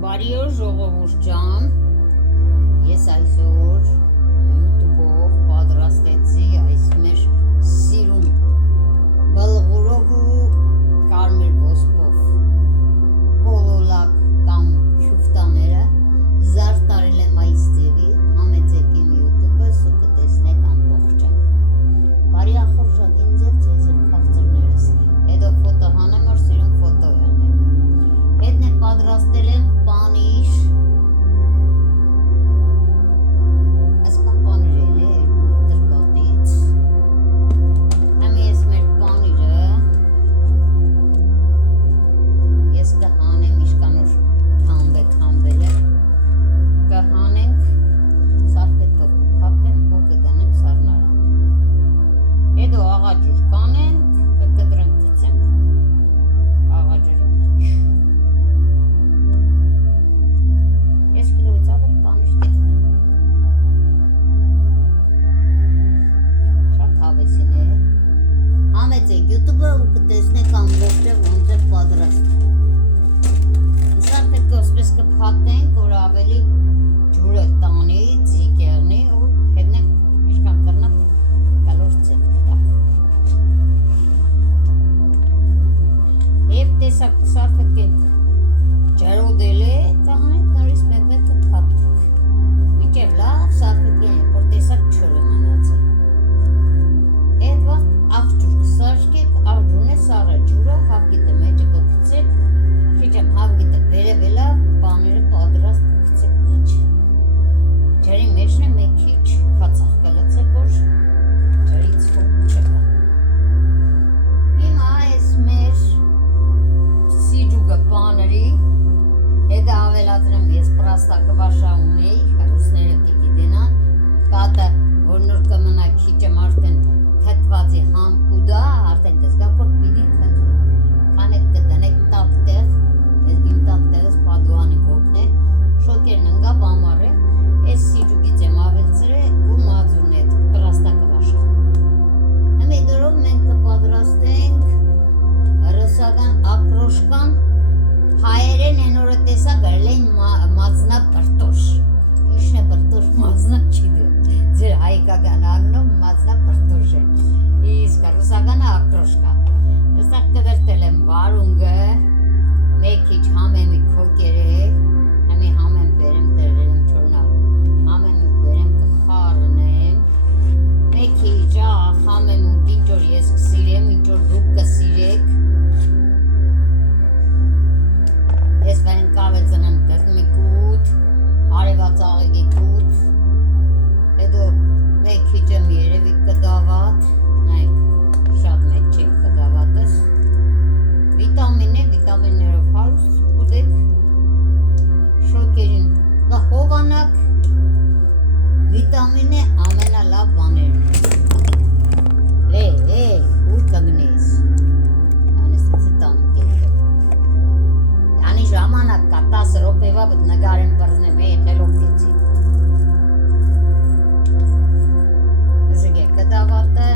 Բարի օր ժողովուրդ ջան, ես այսօր YouTube-ով պատրաստեցի այս մեր սիրուն բլղուրով ու կարմիր ոսպով կոլոլակ կամ քյուֆտաները զարդարել եմ այս ձևի, համեցեք իմ YouTube-ս ու կտեսնեք ամբողջը։ Բարի ախորժակին ձեզ էլ քաղցրներս, հետո ֆոտո հանեմ, որ սիրուն ֆոտո յանեմ։ Հետն է պատրաստել եմ պանիր, այսքան պանիր էլ է 2 լիտր կատից, համի ես մեր պանիրը, ես կհանեմ իշկանոր քամբելը, կհանենք, սարպետով կփակեմ ու կգանեմ սառնարանը, հետո աղաջուր կանենք, կկտրենք գցենք աղաջուրի մեջ, ես կիլոյից ավելի պանիր կեղնեմ, շատ հավեսին է, համեցեք YouTube-ը ու կտեսնեք ամբողջը ոնց է պատրաստում, սարպետով սպես կփակենք, որ ավելի ջուրը տանի, ձիգ եղնի ու հետնեք իշկան կրնակ կալոր ձև կտակ։ Եվ տեսակ սարպետքը ջրոդել է, կհանենք նորից մեկ կփակենք, մինչև լավ սարպետքեն է, որ տեսակ չորը մնացել։ Այդ վաղ աղջուր կսաշկեք, աղջուրն է սառը ջուրը, հավգիտը մեջը կգցեք, քիչ եմ հավգիտը վերևելա, պանիրը պատրաստ կգցեք մեջ։ Ջրի մեջն է մեկ քիչ քացախ կլցեք, որ ջրից խոտ չկա։ Հիմա այս մեր սիջուկը պանիրի հետը ավելացրեմ ես պրաստակվաշա ունեի, ռուսները տիկի դենան, կատը, որ նոր կմնա քիչը մարդեն թթվածի համք ու դա, արդեն կզգա, որ պիտի թթվի, կանեք կդնեք տակ տեղ, իմ տակ տեղս պադուանի կոքն է, շոկերն ընգավ ամար է, ես սիջուկից եմ ավելցրե ու մազուրն է պրաստակվաշա։ Հմի դրով մենք կպադրաստենք ռուսական ակրոշկան, հայերեն են օրը տեսա գրել են մազնա պրտոշ, իշն է պրտոշ մազնա չի դու, ձեր հայկական աննում մազնա պրտոշ է, իսկ ռուսականը ակրոշկա, ըստակ կդրտել եմ վարունգը, մեկ քիչ համեմի քոկերեք, համի համեմ բերեմ դրել եմ չորնալու, համեմի բերեմ կխարնեմ, մեկ քիչ համեմ ու դինջոր ես կսիրեմ, ինջոր դուք կսիրեք, ես բերեմ կավեցնեմ դրդմի կուտ, արևած աղեգի կուտ, հետո մեկ քիչ եմ երևի կդավատ, նայք շատ մեկ չենք կդավատս, վիտամին է, վիտամիններով հարուստ կուտեք, շոկերին կհովանակ, վիտամին է ամենալավ բաներն է, ուր կգնես, յանեսեցի տանում կերկել, յանի ժամանակ կա 10 ռոպեվա բտ նգարեմ բրզնեմ, խելով կեցի, զգե կդավատը,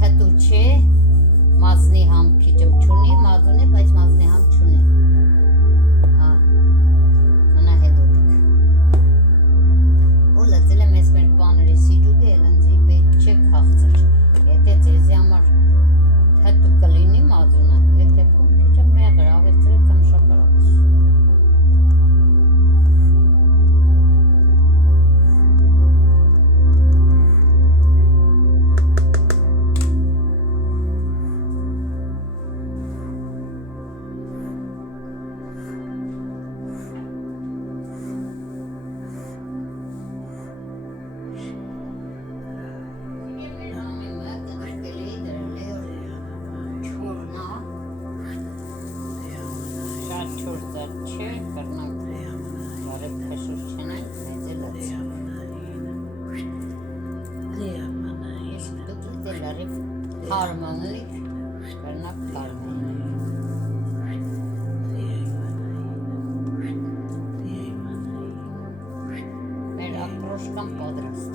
թթու չէ, մազնի համ քիչմ չունի, մազուն է, բայց մազնի համ չունի, մնա հետոդեք, ու լծել եմ ես մեր պանրի սիջուկը էլնձի պետ չէ քաղցր, եթե ձեզի համար թթու կլինի մազունը, եթե պում քիչմ մեղր ավեցրեք կամ շոկարավս, Harmonik, Karnak Harmonik. Մեր ակրոշկան պատրաստ։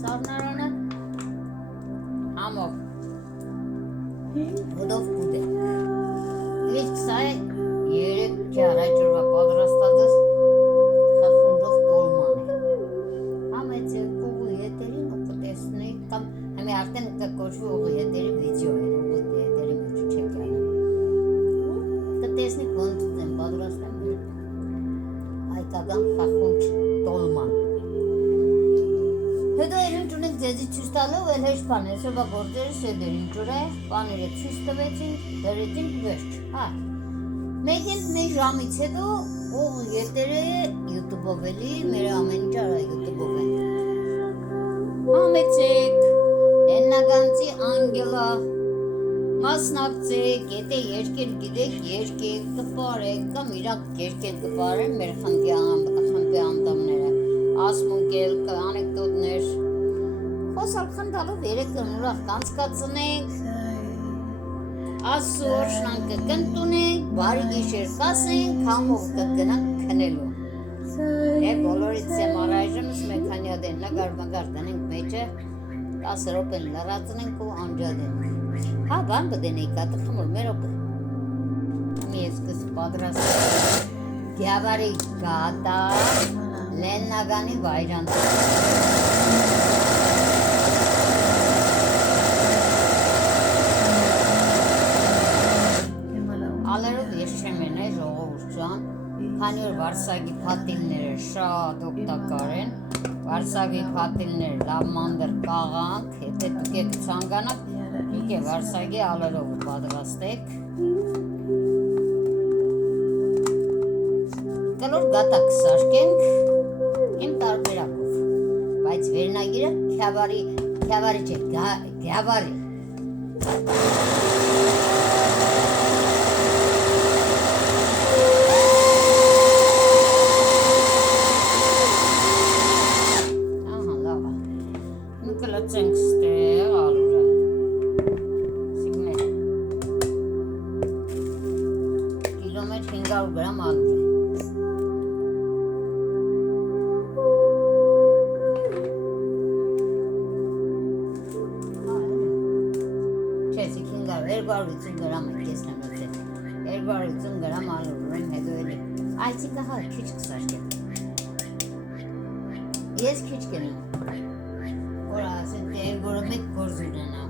Սառնարանը համով հոդով կուտենք։ Իսկ սա է 3-4 օրվա պատրաստածս խախունդով տոլման է։ Համեց ուղու ետերին ու կտեսնեի կամ համի արդեն կկոչվի ուղու ետերի վիդեո է, ուղու ետերի մեջ չեք անում։ Կտեսնիք ոնց եմ պատրաստեմ հայկական խախունդ տոլման։ Հետո երին ճունենք ձեզի ցույց տալով էլ հեշտ բան է, սովա գործերը սեդերին ջուրե, բաները ցույց տվեցինք, դրեցինք վերջ, հա։ Մեկ ժամից հետո ուղու ետերը YouTube-ով էլի, մեր ամեն ինչ արա YouTube-ով են։ Համեցեք, Լեննագանցի Անգելա, մասնակցեք, եթե երկել գիտեք, երկեք, կպարեք, կամ իրանք երկել կպարեն մեր խմբի անդամները, ասմունքել, անեկդոտներ, խոսալ խնդալով երեկն ուրախ կանցկացնենք, ասոր շնանքը կնտունենք, բարի գիշեր կասենք, համով կգնանք քնելու։ Է բոլորից եմ առայժմս մեկ քանի հատ նկար դնենք մեջը, 10 րոպեն լրացնենք ու անջատենք։ Հա բան բդենեի կատը խմոր մեր ոպը։ Մի եսկս պատրաստ գյավարի գատա Լեննագանի վայրանց։ Ալերով ես չեմ ենե ժողովուրդ ջան, քանի որ Վարսագի փաթիլները շատ օգտակար են, Վարսագի փաթիլները լավ մանդր կաղանք, եթե դուք եք ցանկանաք, դուք է Վարսագի ալերով պատրաստեք։ Կլոր գատա կսարկենք իմ տարբերակով, բայց վերնագիրը քյավարի չէ, գյավարի։ Ահա, լավ է։ Մի կլծենք ստեղ ալուրը։ Սիգմեր։ Կիլո մեջ 500 գրամ ալուր է։ Չեսիք 250 գրամ է կեսնեմ նոցել, 250 գրամ ալուր ունեմ հետո էլի, այսինքն հա քիչ կսարկեմ, ես քիչ կենեմ, որ ասեն թե որը մեկ գործ ունենամ,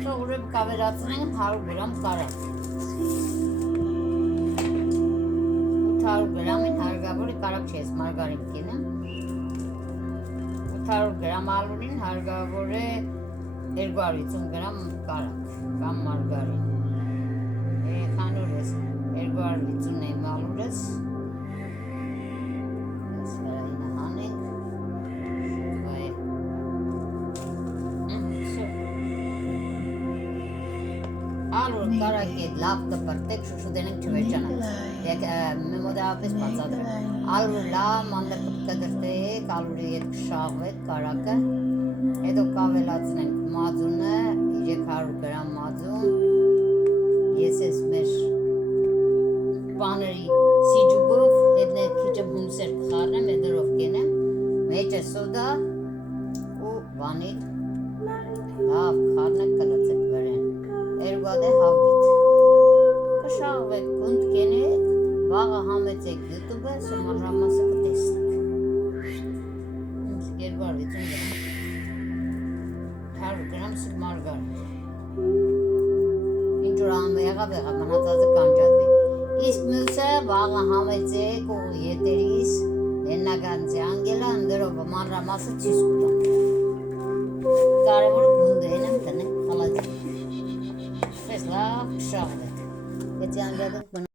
ստող ուրեմ կավերացնենք 100 գրամ կարակ, 800 գրամին հարգավոր է կարակ չես մարգարին կենեմ, 800 գրամ ալուրին հարգավոր է 250 գրամ կարակ կամ մարգարին, խանուրս 250 եմ ալուրս, ես վրայինը հանենք, ալուր կարակ է լավ կպրտեք, շուշուդենենք չվերջանակ, մեմոդավապես բացադրեմ, ալուր լավ մանդր կդրտեք, ալուրի ետ կշաղվեք կարակը, հետո կավելացնենք մածունը, 300 գրամ մածուն, ես ես մեր բաների սիջուգով, հետն է քիչը բունսեր կխարնեմ, հետերով կենեմ, մեջը սոդա ու բանի հավ կխարնեք կլացեք վերեն, երգադ է հավգիտ, կշաղվեք, կունդ կենեք, վաղը համեցեք YouTube-ը, սոմանրամասը կտեսնեք, 250 գրամ, 100 գրամ սուտ մարգար, ինչ որ եղավ մնացածը կանջատվի, իսկ մյուսը վաղը համեցեք ու ետերիս Լեննագանցի Անգելա ընդրով մանրամասը ցույց կտամ, կարևորը գունդեն եմ տնենք խալացի, ես լավ կշաղվեք, եթե անջատենք